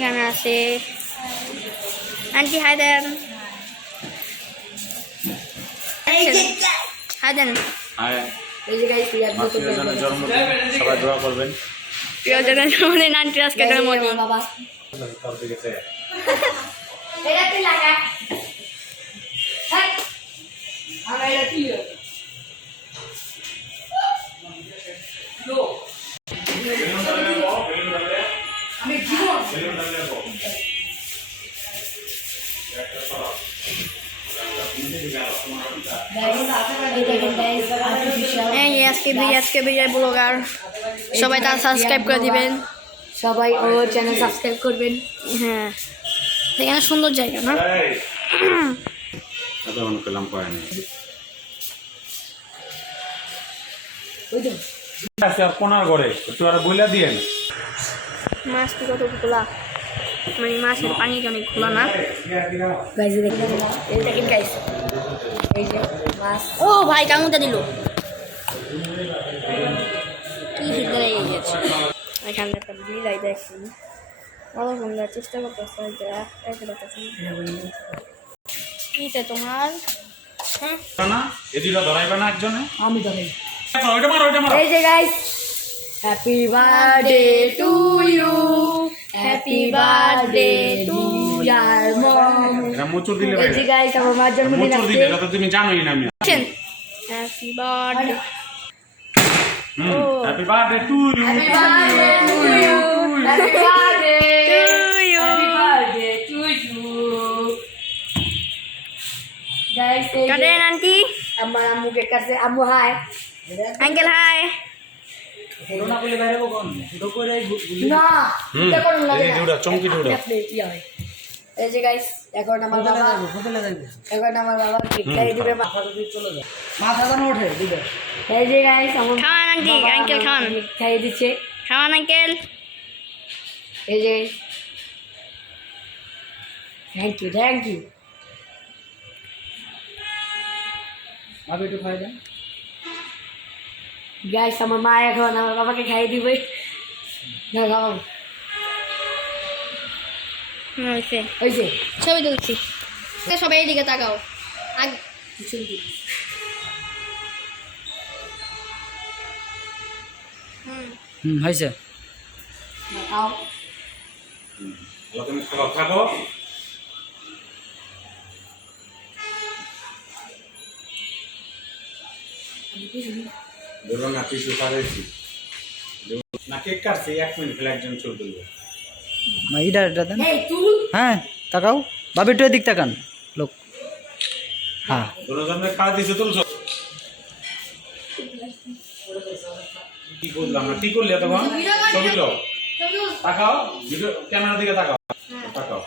এখানে আছে aunty high দেন, high দেন। সবাই দোয়া করবেন। প্রিয়জনের জন্মদিন, আন্টির আজকে জন্মদিন। আজকে বিজয় ব্লগার, সবাই তার সাবস্ক্রাইব করে দিবেন, সবাই ওর চ্যানেল সাবস্ক্রাইব করবেন। হ্যাঁ, সেখানে সুন্দর জায়গা না? কোনার ঘরে একটু আর বইলা দিয়েন। মাছটি কত খোলা, মানে মাছের পানিটা অনেক খোলা না? ও ভাই কাঙ্গুটা দিল, কি হিট লেগে গেছে। এখানে একটা বিলাই দেখছি, ভালো সুন্দর চেষ্টা করতেছে। কিটা তোমার? আমি ধরে এই যে guys, happy birthday to you, happy birthday to dear mom. এই যে গাইস আমার মার জন্মদিন আজকে। তুমি জানোই না আমি। Happy birthday, happy birthday to you, happy birthday to you, happy birthday to you guys. কাটেন আন্টি, আমার আম্মুকে কাছে। আম্মু হাই, আঙ্কেল হাই। না এটা করুন লাগে না, চমকি ঢুড়া। আপনি কি হয়। এই যে গাইস এখন আমার বাবা খাইয়ে দিবে, মাথা তো ওঠে দিবে। এই যে গাইস আমার খাওয়ান আন্টি, আঙ্কেল খাওয়ান, খাইয়ে দিচ্ছে। খাওয়ান আঙ্কেল। এই যে থ্যাংক ইউ গাইস। আমার মা এখন আমার বাবাকে খাইয়ে দিবে। ওই যে ছবি তুলছি, সবাই এদিকে তাকাও। হয়েছে। তুমি থাকো। না কিছু পারেছি না, কেক কাটছি 1 মিনিট একজন চলে দিবে। এটা দেন। হ্যাঁ তাকাও, বাবু একটু এদিক তাকান লোক। হ্যাঁ দুজনে খাওয়া দিছে তুলছো। কি করলাম না, কি করলে তখন? ছবি লো, তাকাও, ভিডিও ক্যামেরার দিকে তাকাও, তাকাও।